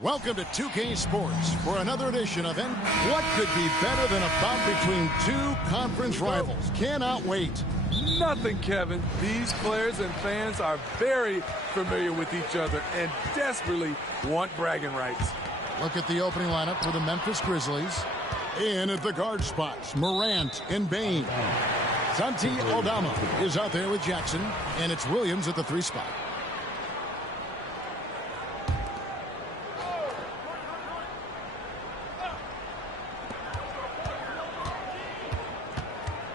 Welcome to 2K Sports for another edition of What could be better than a bout between two conference rivals? Cannot wait. Nothing, Kevin. These players and fans are very familiar with each other and desperately want bragging rights. Look at the opening lineup for the Memphis Grizzlies. In at the guard spots, Morant and Bain. Santi Aldama is out there with Jackson, and it's Williams at the 3 spot.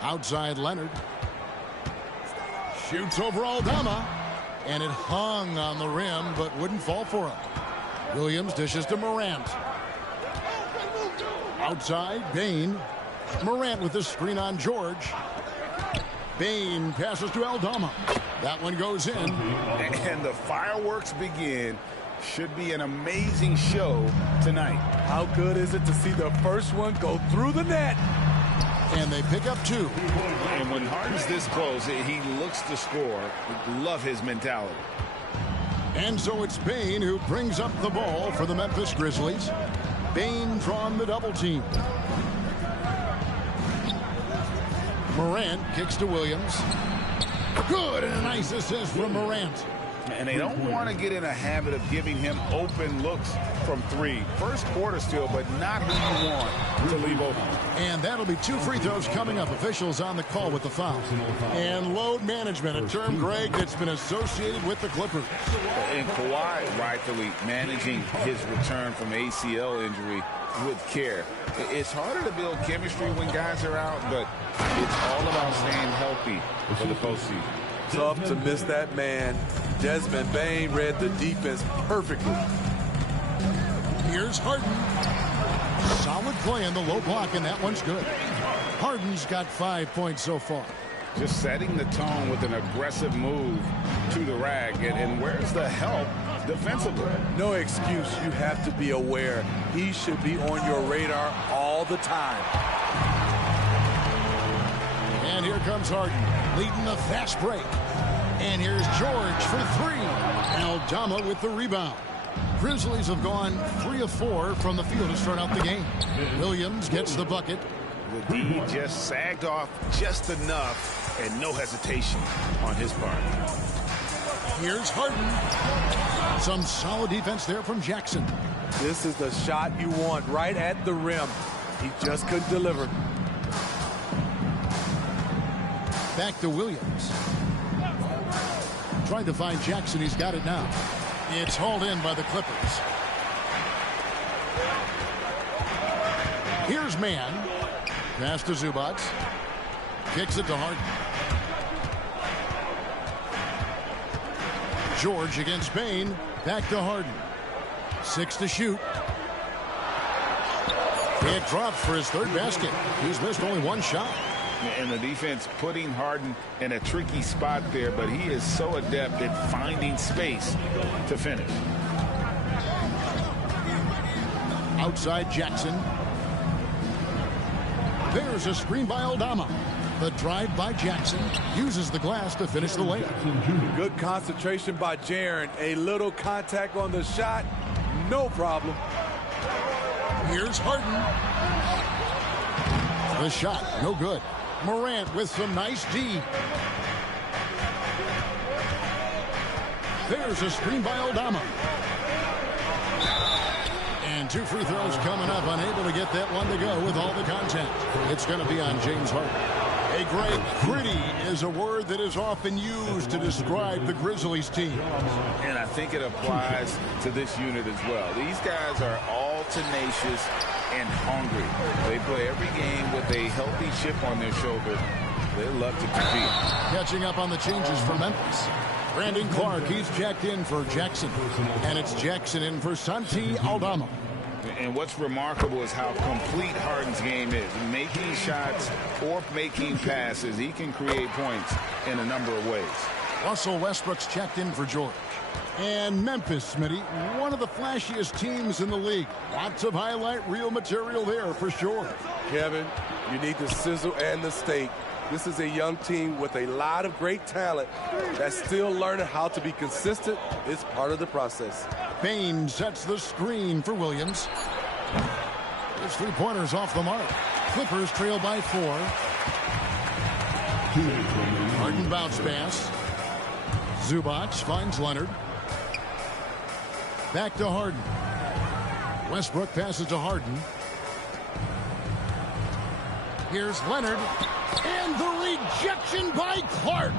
Outside Leonard. Shoots over Aldama. And it hung on the rim, but wouldn't fall for him. Williams dishes to Morant. Outside, Bain. Morant with the screen on George. Bain passes to Aldama. That one goes in. And the fireworks begin. Should be an amazing show tonight. How good is it to see the first one go through the net? And they pick up 2. And when Harden's this close, he looks to score. Love his mentality. And so it's Bain who brings up the ball for the Memphis Grizzlies. Bain drawn the double team. Morant kicks to Williams. Good, and a nice assist from Morant. And they don't want to get in a habit of giving him open looks from 3. First quarter still, but not who you want to leave open. And that'll be 2 free throws coming up. Officials on the call with the foul. And load management, a term, Greg, that's been associated with the Clippers. And Kawhi rightfully managing his return from ACL injury with care. It's harder to build chemistry when guys are out, but it's all about staying healthy for the postseason. Tough to miss that man. Desmond Bain read the defense perfectly. Here's Harden. Solid play in the low block, and that one's good. Harden's got 5 points so far. Just setting the tone with an aggressive move to the rack. And where's the help defensively? No excuse. You have to be aware. He should be on your radar all the time. And here comes Harden, leading the fast break. And here's George for 3. Aldama with the rebound. Grizzlies have gone 3 of 4 from the field to start out the game. Williams gets the bucket. The D just sagged off just enough, and no hesitation on his part. Here's Harden. Some solid defense there from Jackson. This is the shot you want right at the rim. He just couldn't deliver. Back to Williams. Trying to find Jackson. He's got it now. It's hauled in by the Clippers. Here's Mann. Pass to Zubac. Kicks it to Harden. George against Bain. Back to Harden. 6 to shoot. It drops for his 3rd basket. He's missed only 1 shot. And the defense putting Harden in a tricky spot there, but he is so adept at finding space to finish. Outside Jackson. There's a screen by Aldama. The drive by Jackson uses the glass to finish the layup. Good concentration by Jaren. A little contact on the shot. No problem. Here's Harden. The shot, no good. Morant with some nice D. There's a screen by Aldama. And 2 free throws coming up. Unable to get that one to go with all the contact. It's going to be on James Harden. Hey, Greg, gritty is a word that is often used to describe the Grizzlies team. And I think it applies to this unit as well. These guys are all tenacious and hungry. They play every game with a healthy chip on their shoulder. They love to compete. Catching up on the changes for Memphis. Brandon Clark, he's jacked in for Jackson. And it's Jackson in for Santi Aldama. And what's remarkable is how complete Harden's game is. Making shots or making passes, he can create points in a number of ways. Russell Westbrook's checked in for George. And Memphis, Smitty, one of the flashiest teams in the league. Lots of highlight reel material there for sure. Kevin, you need the sizzle and the steak. This is a young team with a lot of great talent that's still learning how to be consistent. It's part of the process. Bain sets the screen for Williams. His three-pointers off the mark. Clippers trail by 4. Harden bounce pass. Zubac finds Leonard. Back to Harden. Westbrook passes to Harden. Here's Leonard. And the rejection by Clark.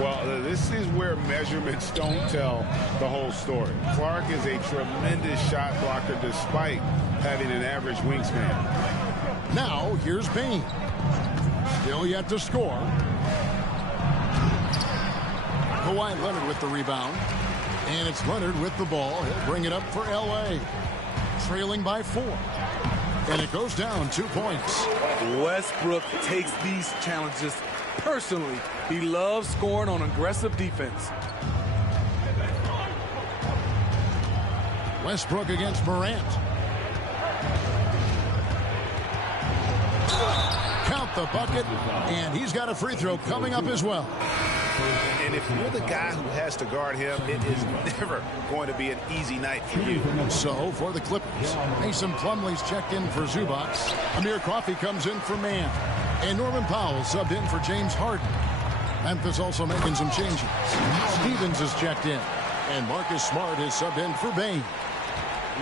Well, this is where measurements don't tell the whole story. Clark is a tremendous shot blocker despite having an average wingspan. Now, here's Bain. Still yet to score. Kawhi Leonard with the rebound. And it's Leonard with the ball. He'll bring it up for L.A. Trailing by 4. And it goes down 2 points. Westbrook takes these challenges personally. He loves scoring on aggressive defense. Westbrook against Morant. Count the bucket. And he's got a free throw coming up as well. And if you're the guy who has to guard him, it is never going to be an easy night for you. So, for the Clippers, Mason Plumlee's checked in for Zubac. Amir Coffey comes in for Mann. And Norman Powell subbed in for James Harden. Memphis also making some changes. Stevens is checked in. And Marcus Smart is subbed in for Bain.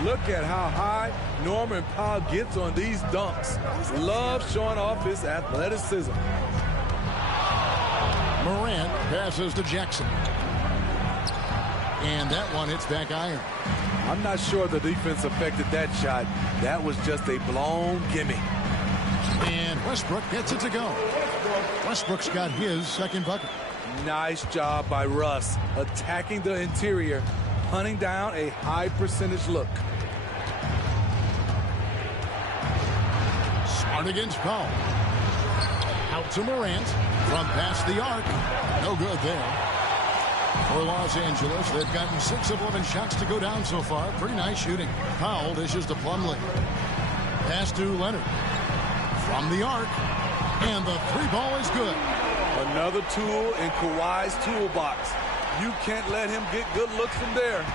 Look at how high Norman Powell gets on these dunks. Loves showing off his athleticism. Morant passes to Jackson. And that one hits back iron. I'm not sure the defense affected that shot. That was just a blown gimme. And Westbrook gets it to go. Westbrook's got his second bucket. Nice job by Russ, attacking the interior, hunting down a high percentage look. Smart against Powell. Out to Morant. From past the arc. No good there. For Los Angeles, they've gotten 6 of 11 shots to go down so far. Pretty nice shooting. Powell dishes to Plumlee. Pass to Leonard. From the arc. And the 3-ball is good. Another tool in Kawhi's toolbox. You can't let him get good looks from there.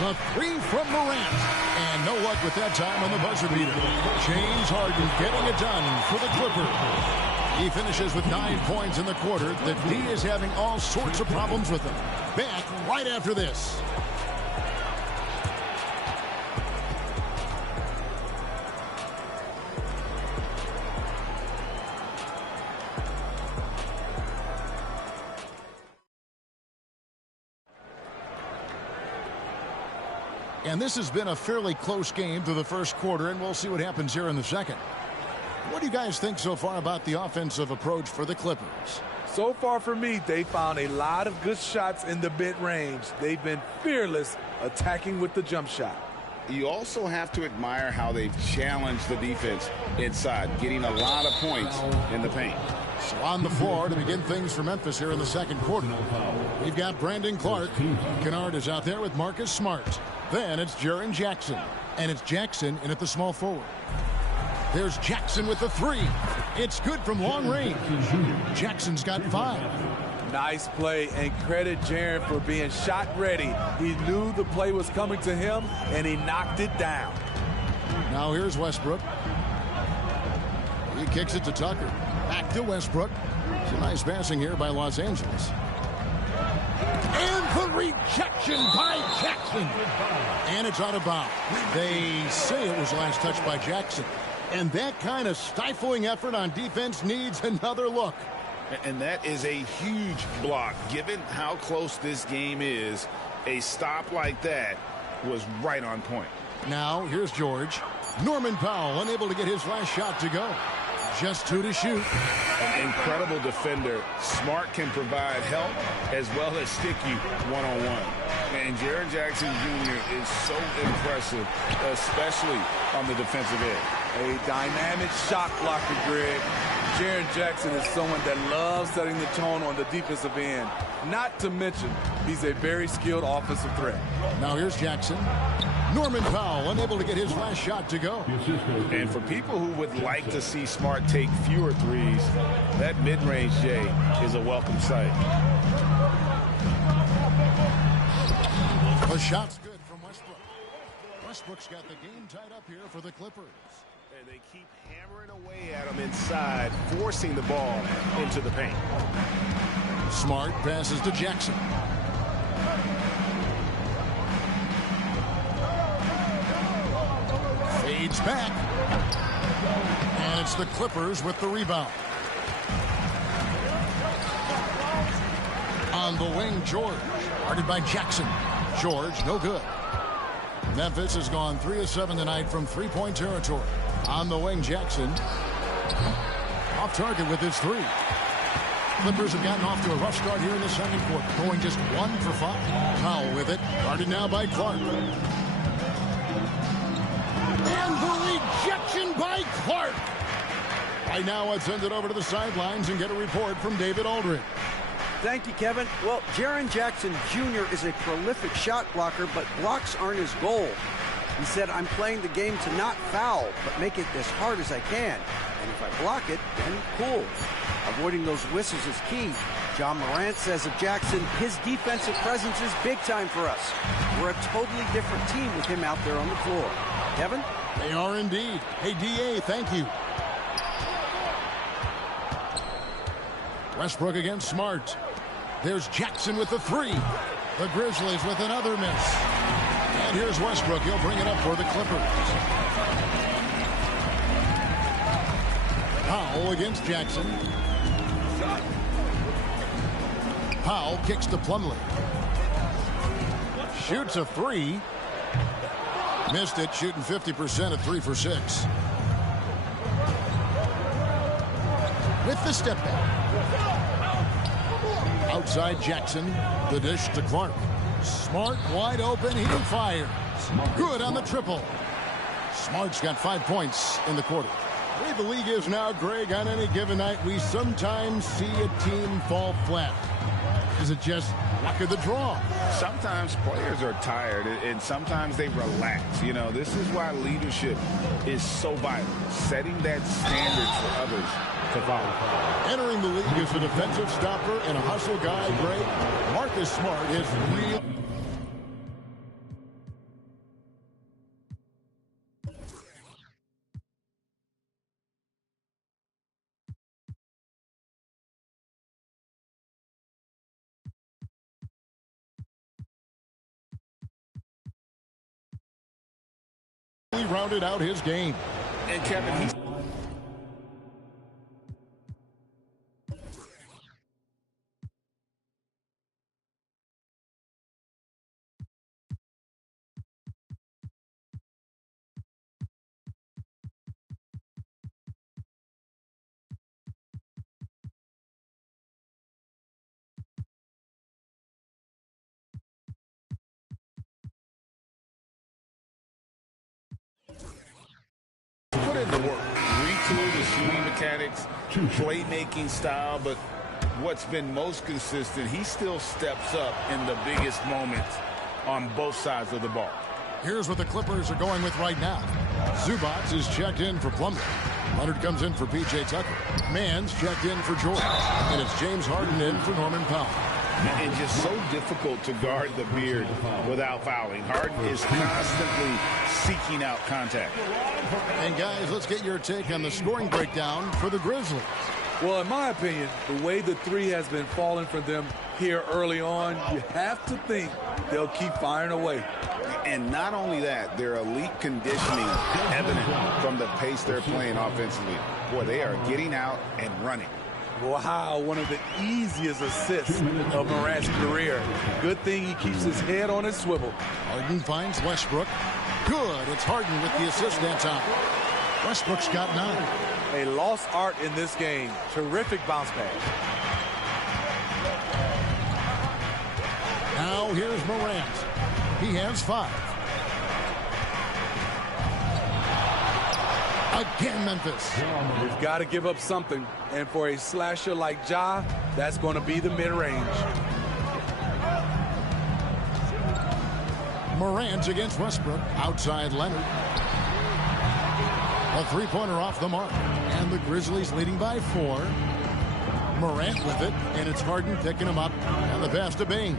The 3 from Morant. And no luck with that time on the buzzer beater. James Harden getting it done for the Clippers. He finishes with 9 points in the quarter. The D is having all sorts of problems with him. Back right after this. And this has been a fairly close game through the first quarter, and we'll see what happens here in the second. What do you guys think so far about the offensive approach for the Clippers? So far for me, they found a lot of good shots in the mid-range. They've been fearless attacking with the jump shot. You also have to admire how they've challenged the defense inside, getting a lot of points in the paint. So on the floor to begin things for Memphis here in the second quarter. We've got Brandon Clark. Kennard is out there with Marcus Smart. Then it's Jaren Jackson. And it's Jackson in at the small forward. There's Jackson with the 3. It's good from long range. Jackson's got 5. Nice play, and credit Jaren for being shot ready. He knew the play was coming to him, and he knocked it down. Now here's Westbrook. He kicks it to Tucker. Back to Westbrook. Some nice passing here by Los Angeles. And the rejection by Jackson. And it's out of bounds. They say it was last touched by Jackson. And that kind of stifling effort on defense needs another look. And that is a huge block. Given how close this game is, a stop like that was right on point. Now, here's George. Norman Powell unable to get his last shot to go. Just 2 to shoot. An incredible defender. Smart can provide help as well as stick you one-on-one. And Jaren Jackson Jr. is so impressive, especially on the defensive end. A dynamic shot blocker, Greg. Jaren Jackson is someone that loves setting the tone on the defensive end. Not to mention, he's a very skilled offensive threat. Now here's Jackson. Norman Powell unable to get his last shot to go. And for people who would like to see Smart take fewer threes, that mid-range, Jay, is a welcome sight. The shot's good from Westbrook. Westbrook's got the game tied up here for the Clippers. And they keep hammering away at him inside, forcing the ball into the paint. Smart passes to Jackson. Fades back. And it's the Clippers with the rebound. On the wing, George. Guarded by Jackson. George, no good. Memphis has gone 3 of 7 tonight from three-point territory. On the wing, Jackson. Off target with his three. Clippers have gotten off to a rough start here in the second quarter, going just 1 for 5. Powell with it. Guarded now by Clark. And the rejection by Clark. Right now, let's send it over to the sidelines and get a report from David Aldridge. Thank you, Kevin. Well, Jaren Jackson Jr. is a prolific shot blocker, but blocks aren't his goal. He said, I'm playing the game to not foul, but make it as hard as I can. And if I block it, then cool. Avoiding those whistles is key. John Morant says of Jackson, his defensive presence is big time for us. We're a totally different team with him out there on the floor. Kevin? They are indeed. Hey, D.A., thank you. Westbrook against Smart. There's Jackson with the three. The Grizzlies with another miss. And here's Westbrook. He'll bring it up for the Clippers. Powell against Jackson. Powell kicks to Plumlee. Shoots a three. Missed it, shooting 50% at 3 for 6. With the step back. Outside Jackson. The dish to Clark. Smart wide open. He fires. Good on the triple. Smart's got 5 points in the quarter. The way the league is now, Greg, on any given night, we sometimes see a team fall flat. Is it just luck of the draw? Sometimes players are tired, and sometimes they relax. You know, this is why leadership is so vital. Setting that standard for others to follow. Entering the league as a defensive stopper and a hustle guy, Greg, Marcus Smart is real. He rounded out his game. And Kevin, he's put in the work, retool the shooting mechanics, playmaking style, but what's been most consistent, he still steps up in the biggest moments on both sides of the ball. Here's what the Clippers are going with right now. Zubats is checked in for Plumlee. Leonard comes in for P.J. Tucker. Mann's checked in for George. And it's James Harden in for Norman Powell. And just so difficult to guard the beard without fouling. Harden is constantly seeking out contact. And guys, let's get your take on the scoring breakdown for the Grizzlies. Well, in my opinion, the way the three has been falling for them here early on, you have to think they'll keep firing away. And not only that, their elite conditioning evident from the pace they're playing offensively. Boy, they are getting out and running. Wow, one of the easiest assists of Morant's career. Good thing he keeps his head on his swivel. Harden finds Westbrook. Good. It's Harden with the assist that time. Westbrook's got 9. A lost art in this game. Terrific bounce back. Now here's Morant. He has 5. Again, Memphis. You've got to give up something. And for a slasher like Ja, that's going to be the mid-range. Morant against Westbrook. Outside Leonard. A three-pointer off the mark. And the Grizzlies leading by 4. Morant with it, and it's Harden picking him up. And the pass to Bain.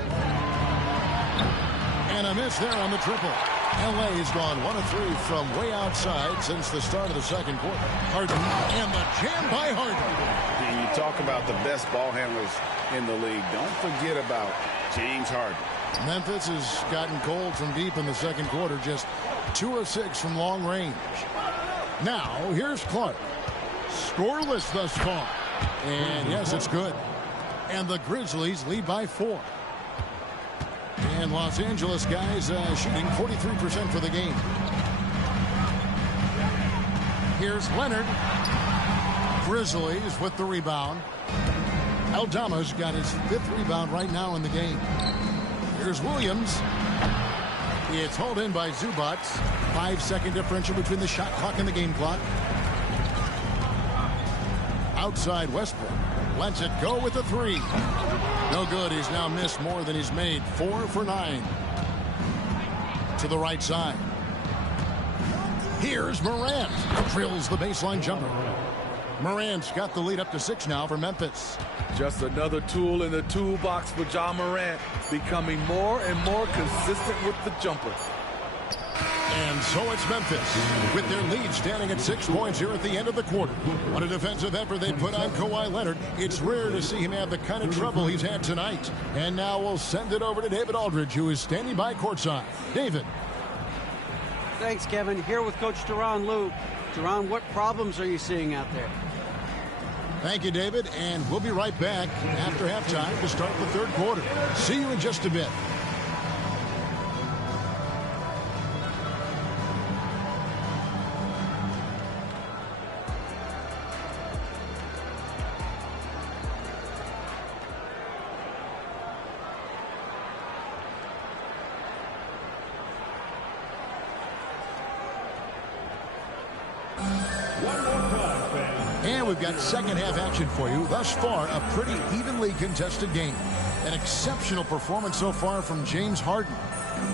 And a miss there on the triple. L.A. has gone 1 of 3 from way outside since the start of the second quarter. Harden, and the jam by Harden. And you talk about the best ball handlers in the league. Don't forget about James Harden. Memphis has gotten cold from deep in the second quarter, just 2 of 6 from long range. Now, here's Clark. Scoreless thus far. And yes, it's good. And the Grizzlies lead by 4. And Los Angeles guys shooting 43% for the game. Here's Leonard. Grizzlies with the rebound. Aldama's got his 5th rebound right now in the game. Here's Williams. It's hauled in by Zubac. 5-second differential between the shot clock and the game clock. Outside Westbrook. Lets it go with the 3. No good. He's now missed more than he's made. 4 for 9. To the right side. Here's Morant. Drills the baseline jumper. Morant's got the lead up to 6 now for Memphis. Just another tool in the toolbox for Ja Morant, becoming more and more consistent with the jumper. And so it's Memphis with their lead standing at 6 points here at the end of the quarter. What a defensive effort they put on Kawhi Leonard. It's rare to see him have the kind of trouble he's had tonight. And now we'll send it over to David Aldridge, who is standing by courtside. David. Thanks, Kevin. Here with Coach Duran Lou. Duran, what problems are you seeing out there? Thank you, David. And we'll be right back after halftime to start the third quarter. See you in just a bit. And we've got second half action for you. Thus far, a pretty evenly contested game. An exceptional performance so far from James Harden.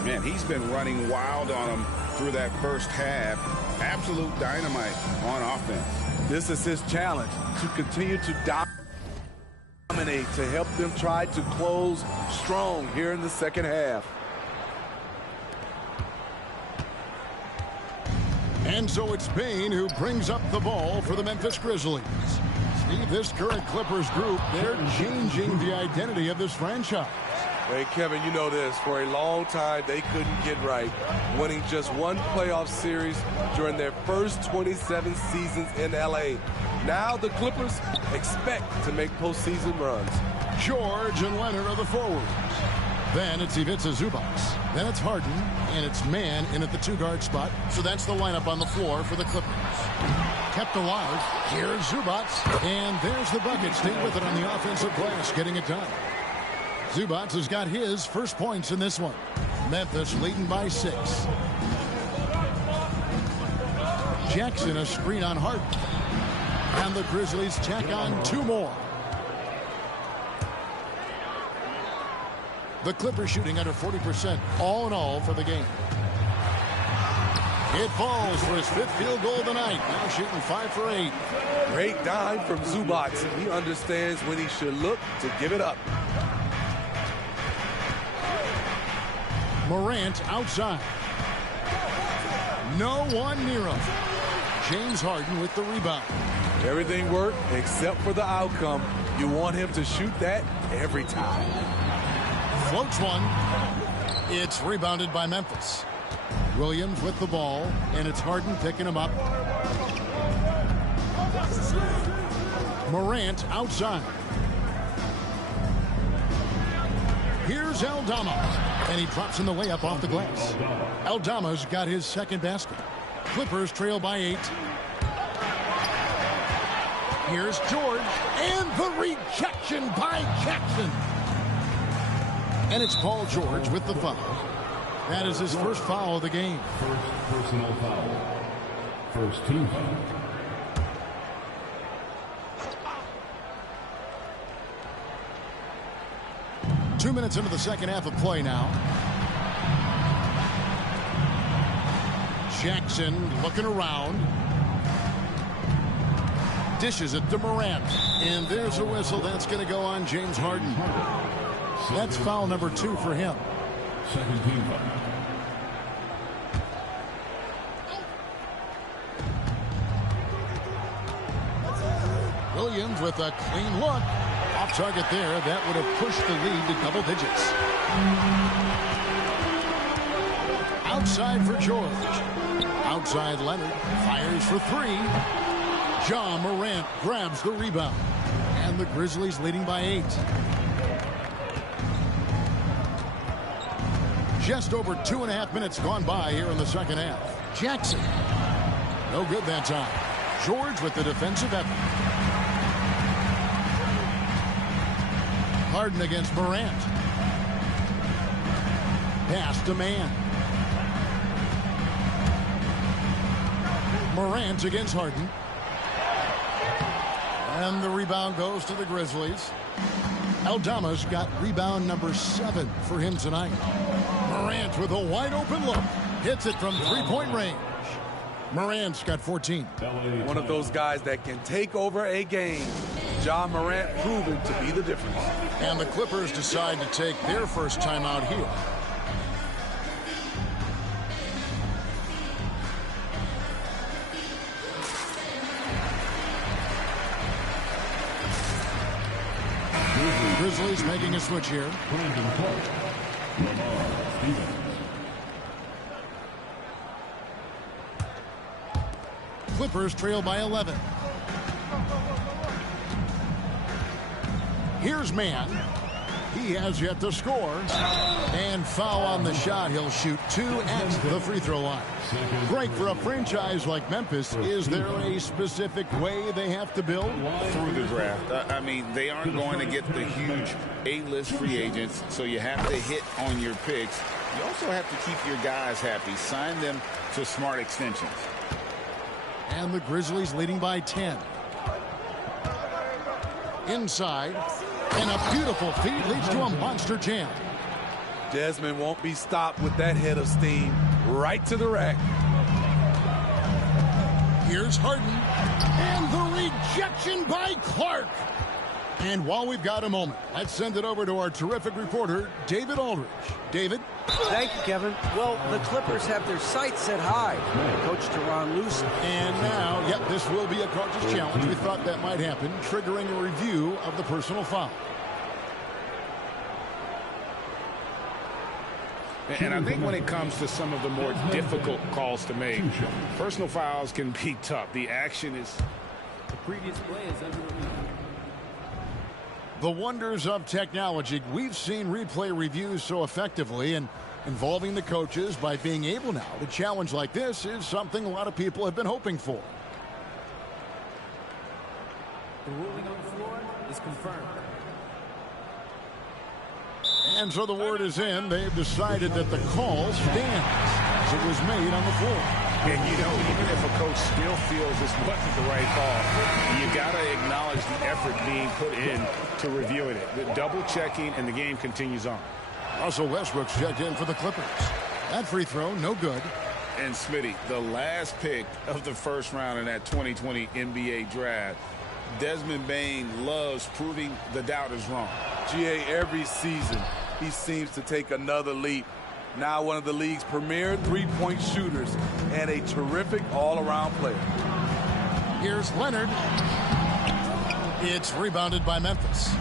Man, he's been running wild on him through that first half. Absolute dynamite on offense. This is his challenge, to continue to dominate, to help them try to close strong here in the second half. And so it's Bain who brings up the ball for the Memphis Grizzlies. Steve, this current Clippers group, they're changing the identity of this franchise. Hey, Kevin, you know this. For a long time, they couldn't get right, winning just one playoff series during their first 27 seasons in L.A. Now the Clippers expect to make postseason runs. George and Leonard are the forwards. Then it's Ivica Zubac. Then it's Harden, and it's Mann in at the 2-guard spot. So that's the lineup on the floor for the Clippers. Kept alive. Here's Zubac, and there's the bucket. Stayed with it on the offensive glass, getting it done. Zubac has got his first points in this one. Memphis leading by 6. Jackson a screen on Harden. And the Grizzlies tack on 2 more. The Clippers shooting under 40% all in all for the game. It falls for his 5th field goal of the night. Now shooting 5 for 8. Great dime from Zubac. He understands when he should look to give it up. Morant outside. No one near him. James Harden with the rebound. Everything worked except for the outcome. You want him to shoot that every time. Floats one. It's rebounded by Memphis. Williams with the ball, and it's Harden picking him up. Morant outside. Here's Aldama, and he drops in the layup off the glass. Aldama's got his second basket. Clippers trail by 8. Here's George, and the rejection by Jackson. And it's Paul George with the foul. That is his first foul of the game. First personal foul. First team foul. Two minutes into the second half of play now. Jackson looking around. Dishes it to Morant. And there's a whistle. That's going to go on James Harden. That's foul number 2 for him. Second team foul. Williams with a clean look. Off target there. That would have pushed the lead to double digits. Outside for George. Outside Leonard. Fires for 3. Ja Morant grabs the rebound. And the Grizzlies leading by 8. Just over 2.5 minutes gone by here in the second half. Jackson. No good that time. George with the defensive effort. Harden against Morant. Pass to man. Morant against Harden. And the rebound goes to the Grizzlies. Aldama's got rebound number 7 for him tonight. Morant with a wide open look. Hits it from 3-point range. Morant's got 14. One of those guys that can take over a game. Ja Morant proven to be the difference. And the Clippers decide to take their first timeout here. Grizzlies making a switch here. Clippers trail by 11. Here's man. He has yet to score. And foul on the shot. He'll shoot 2 at the free throw line. Great for a franchise like Memphis. Is there a specific way they have to build? Through the draft. I mean, they aren't going to get the huge A-list free agents, so you have to hit on your picks. You also have to keep your guys happy. Sign them to smart extensions. And the Grizzlies leading by 10. Inside. And a beautiful feed leads to a monster jam. Desmond won't be stopped with that head of steam. Right to the rack. Here's Harden. And the rejection by Clark. And while we've got a moment, let's send it over to our terrific reporter, David Aldridge. David? Thank you, Kevin. Well, the Clippers have their sights set high. Coach to run loose. And now, yep, this will be a coach's challenge. We thought that might happen, triggering a review of the personal foul. And I think when it comes to some of the more difficult calls to make, personal fouls can be tough. The action is... The previous play is under review. The wonders of technology. We've seen replay reviews so effectively, and involving the coaches by being able now to challenge like this is something a lot of people have been hoping for. The ruling on the floor is confirmed. And so the word is in. They've decided that the call stands as it was made on the floor. And, you know, even if a coach still feels this wasn't the right call, you got to acknowledge the effort being put in to reviewing it. The double checking, and the game continues on. Russell Westbrook's checked in for the Clippers. That free throw, no good. And Smitty, the last pick of the first round in that 2020 NBA draft, Desmond Bane loves proving the doubters wrong. GA, every season, he seems to take another leap. Now one of the league's premier three-point shooters and a terrific all-around player. Here's Leonard. It's rebounded by Memphis.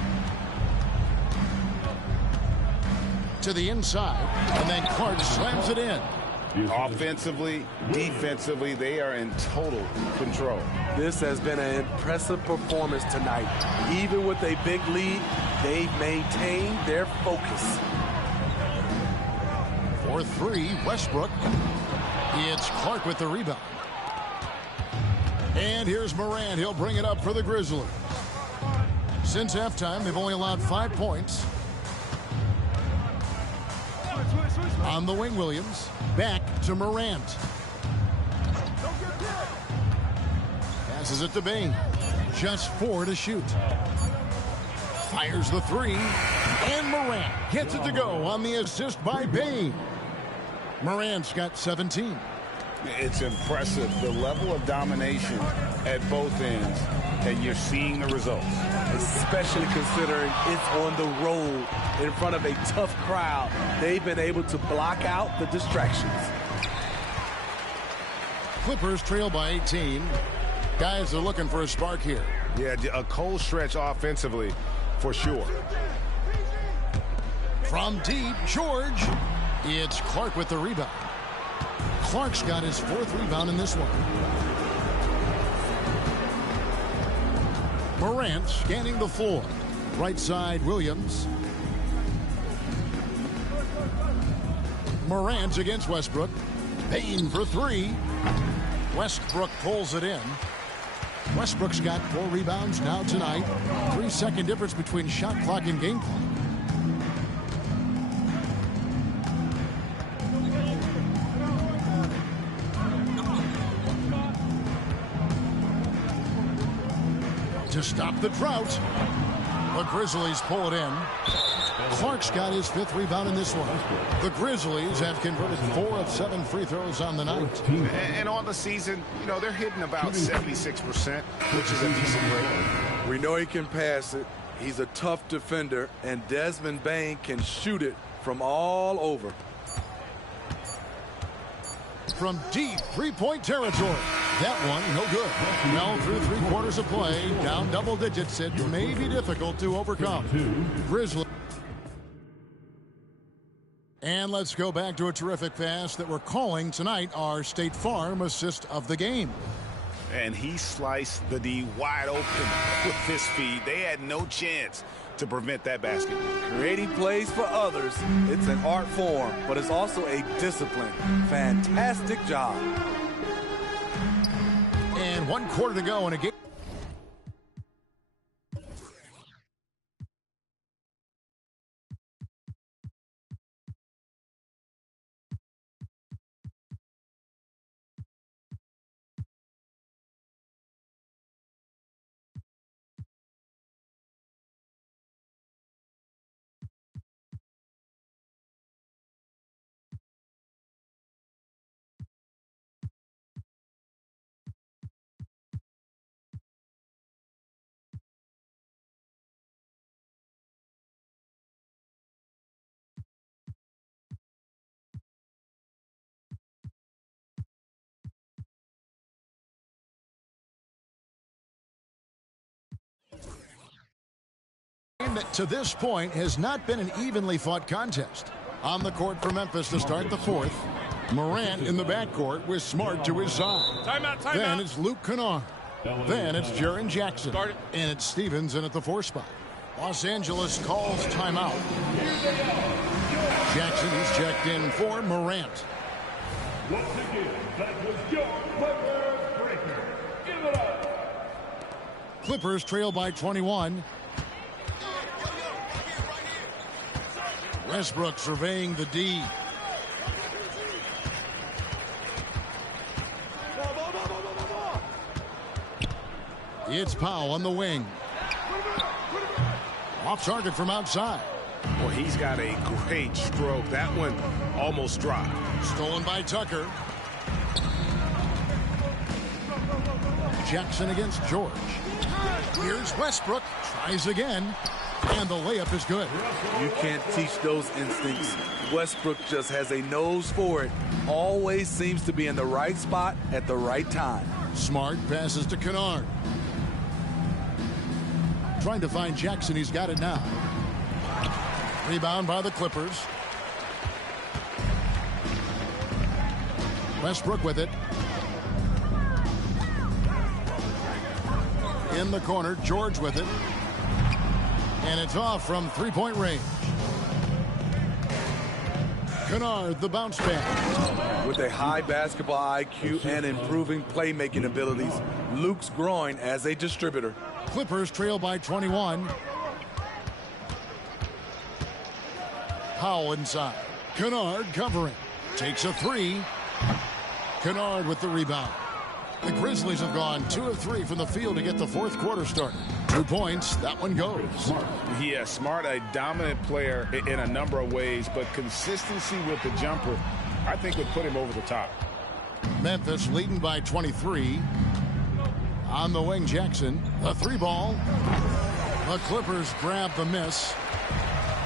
To the inside, and then Clark slams it in. Offensively, defensively, they are in total control. This has been an impressive performance tonight. Even with a big lead, they've maintained their focus. For 3, Westbrook. It's Clark with the rebound. And here's Morant. He'll bring it up for the Grizzlies. Since halftime, they've only allowed 5 points. On the wing, Williams. Back to Morant. Passes it to Bane. Just 4 to shoot. Fires the 3. And Morant gets it to go on the assist by Bane. Morant's got 17. It's impressive, the level of domination at both ends, and you're seeing the results. Especially considering it's on the road in front of a tough crowd. They've been able to block out the distractions. Clippers trail by 18. Guys are looking for a spark here. Yeah, a cold stretch offensively, for sure. From deep, George. It's Clark with the rebound. Clark's got his 4th rebound in this one. Morant scanning the floor. Right side, Williams. Morant against Westbrook. Payne for 3. Westbrook pulls it in. Westbrook's got 4 rebounds now tonight. 3-second difference between shot clock and game clock. To stop the drought, the Grizzlies pull it in. Clark's got his 5th rebound in this one. The Grizzlies have converted 4 of 7 free throws on the night. And on the season, you know, they're hitting about 76%, which is a decent rate. We know he can pass it. He's a tough defender, and Desmond Bane can shoot it from all over. From deep 3-point territory. That one, no good. Well, through 3 quarters of play, down double digits, it may be difficult to overcome. Grizzlies. And let's go back to a terrific pass that we're calling tonight our State Farm assist of the game. And he sliced the D wide open with his speed. They had no chance to prevent that basket. Creating plays for others, it's an art form, but it's also a discipline. Fantastic job. And 1 quarter to go in a game. That to this point has not been an evenly fought contest. On the court for Memphis to start the 4th. Morant in the backcourt with Smart to his side. Then it's Luke Kennard. Then it's Jaren Jackson. And it's Stevens in at the 4 spot. Los Angeles calls timeout. Jackson is checked in for Morant. Once again, that was your breaker. Give it up. Clippers trail by 21. Westbrook surveying the D. It's Powell on the wing. Off target from outside. Well, he's got a great stroke. That one almost dropped. Stolen by Tucker. Jackson against George. Here's Westbrook. Tries again. And the layup is good. You can't teach those instincts. Westbrook just has a nose for it. Always seems to be in the right spot at the right time. Smart passes to Kennard. Trying to find Jackson. He's got it now. Rebound by the Clippers. Westbrook with it. In the corner, George with it. And it's off from 3-point range. Kennard, the bounce back. With a high basketball IQ and improving playmaking abilities, Luke's growing as a distributor. Clippers trail by 21. Powell inside. Kennard covering. Takes a 3. Kennard with the rebound. The Grizzlies have gone 2 of 3 from the field to get the 4th quarter started. 2 points. That one goes. Yeah, Smart, a dominant player in a number of ways, but consistency with the jumper, I think, would put him over the top. Memphis leading by 23. On the wing, Jackson. The three ball. The Clippers grab the miss.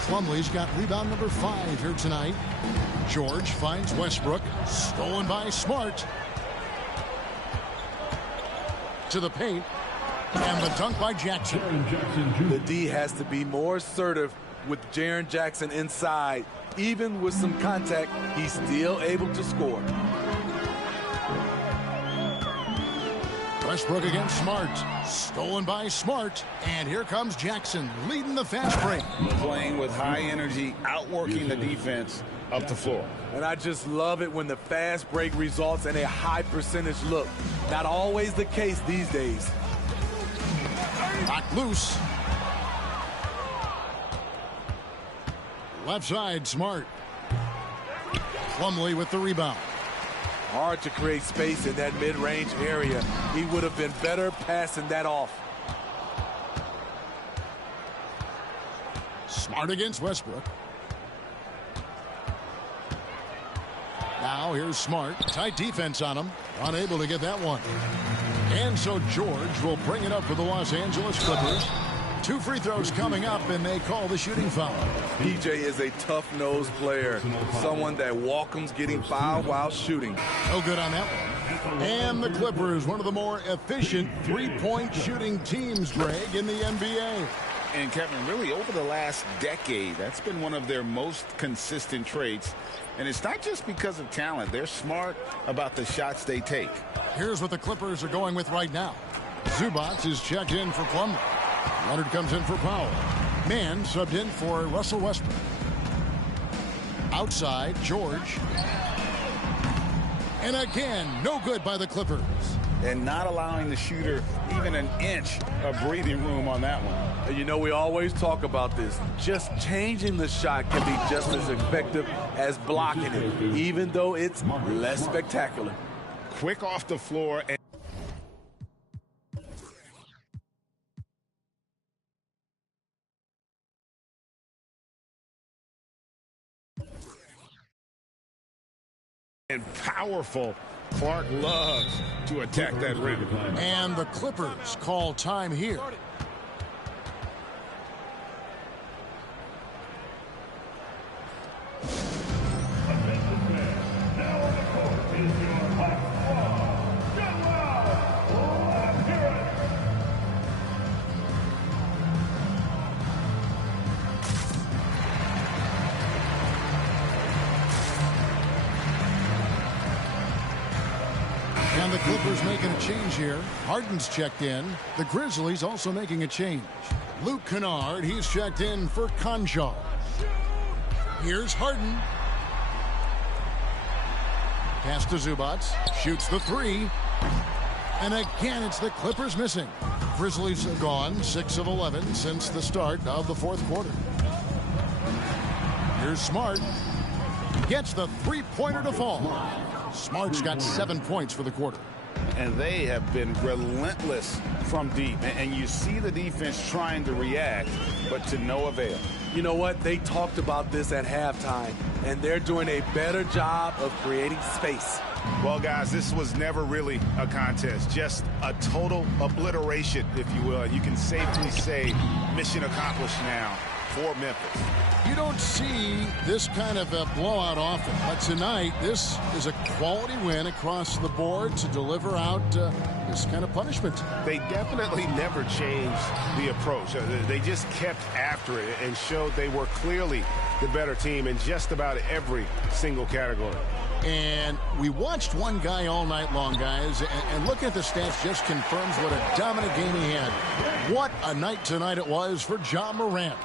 Plumlee's got rebound number 5 here tonight. George finds Westbrook. Stolen by Smart. To the paint. And the dunk by Jackson. The D has to be more assertive with Jaren Jackson inside. Even with some contact, he's still able to score. Westbrook against Smart. Stolen by Smart. And here comes Jackson leading the fast break. Playing with high energy, outworking the defense up the floor. And I just love it when the fast break results in a high percentage look. Not always the case these days. Knocked loose. Left side, Smart. Plumlee with the rebound. Hard to create space in that mid-range area. He would have been better passing that off. Smart against Westbrook. Now here's Smart. Tight defense on him. Unable to get that one. And so George will bring it up for the Los Angeles Clippers. 2 free throws coming up, and they call the shooting foul. PJ is a tough-nosed player. Someone that welcomes getting fouled while shooting. No good on that one. And the Clippers, one of the more efficient three-point shooting teams, Greg, in the NBA. And Kevin, really over the last decade, that's been one of their most consistent traits. And it's not just because of talent. They're smart about the shots they take. Here's what the Clippers are going with right now. Zubac is checked in for Plumlee. Leonard comes in for Powell. Mann subbed in for Russell Westbrook. Outside, George. And again, no good by the Clippers. And not allowing the shooter even an inch of breathing room on that one. You know, we always talk about this. Just changing the shot can be just as effective as blocking it, even though it's less spectacular. Quick off the floor. And powerful. Clark loves to attack that rim. And the Clippers call time here. And the Clippers making a change here. Harden's checked in. The Grizzlies also making a change. Luke Kennard, he's checked in for Conchal. Here's Harden. Pass to Zubac. Shoots the 3. And again, it's the Clippers missing. Grizzlies are gone 6 of 11 since the start of the 4th quarter. Here's Smart. Gets the 3-pointer to fall. Smart's got 7 points for the quarter. And they have been relentless from deep. And you see the defense trying to react, but to no avail. You know what? They talked about this at halftime, and they're doing a better job of creating space. Well, guys, this was never really a contest. Just a total obliteration, if you will. You can safely say mission accomplished now for Memphis. You don't see this kind of a blowout often, but tonight this is a quality win across the board to deliver out this kind of punishment. They definitely never changed the approach. They just kept after it and showed they were clearly the better team in just about every single category. And we watched one guy all night long, guys, and looking at the stats just confirms what a dominant game he had. What a night tonight it was for Ja Morant.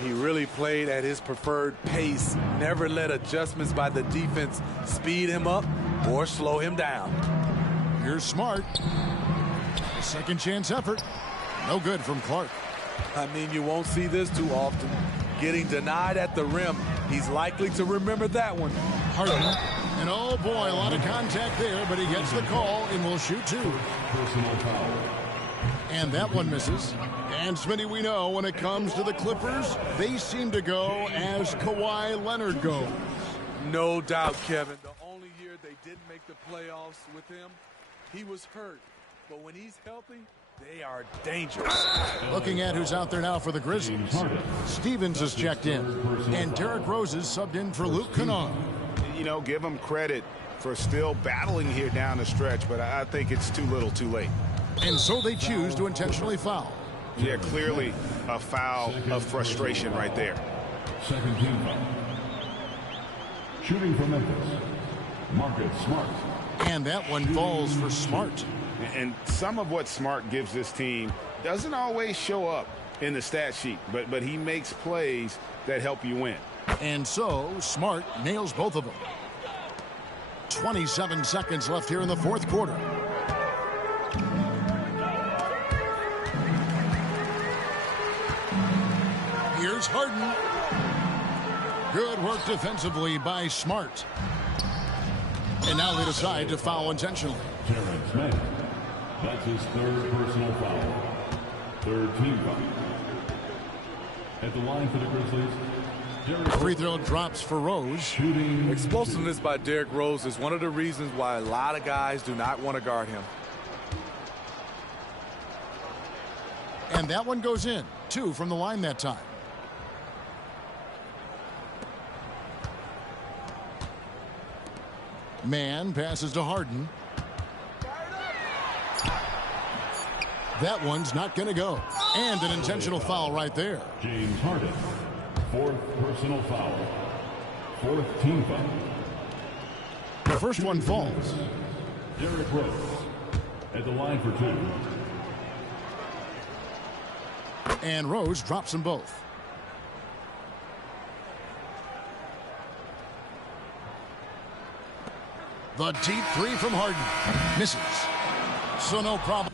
He really played at his preferred pace, never let adjustments by the defense speed him up or slow him down. Here's Smart. Second chance effort. No good from Clark. I mean, you won't see this too often. Getting denied at the rim, he's likely to remember that one. Harden. And oh boy, a lot of contact there, but he gets the call and will shoot 2. And that one misses. And Smitty, we know when it comes to the Clippers, they seem to go as Kawhi Leonard goes. No doubt, Kevin. The only year they didn't make the the playoffs with him. He was hurt, but when he's healthy, they are dangerous. Looking at who's out there now for the Grizzlies. Stevens is checked in, and Derrick Rose is subbed in for Luke Kennard. You know, give him credit for still battling here down the stretch, but I think it's too little too late. And so they choose to intentionally foul. Yeah, clearly a foul of frustration right there. Second team foul. Shooting for Memphis, Marcus Smart. And that one falls for Smart. And some of what Smart gives this team doesn't always show up in the stat sheet, but he makes plays that help you win. And so Smart nails both of them. 27 seconds left here in the fourth quarter. Here's Harden. Good work defensively by Smart. And now they decide to foul intentionally. Terrence Mann. That's his third personal foul. Third team foul. At the line for the Grizzlies, Free throw drops for Rose. shooting. Explosiveness by Derrick Rose is one of the reasons why a lot of guys do not want to guard him. And that one goes in. 2 from the line that time. Mann passes to Harden. That one's not going to go. And an intentional foul right there. James Harden. Fourth personal foul. Fourth team foul. The first one falls. Derrick Rose. At the line for 2. And Rose drops them both. The deep three from Harden. Misses. So no problem.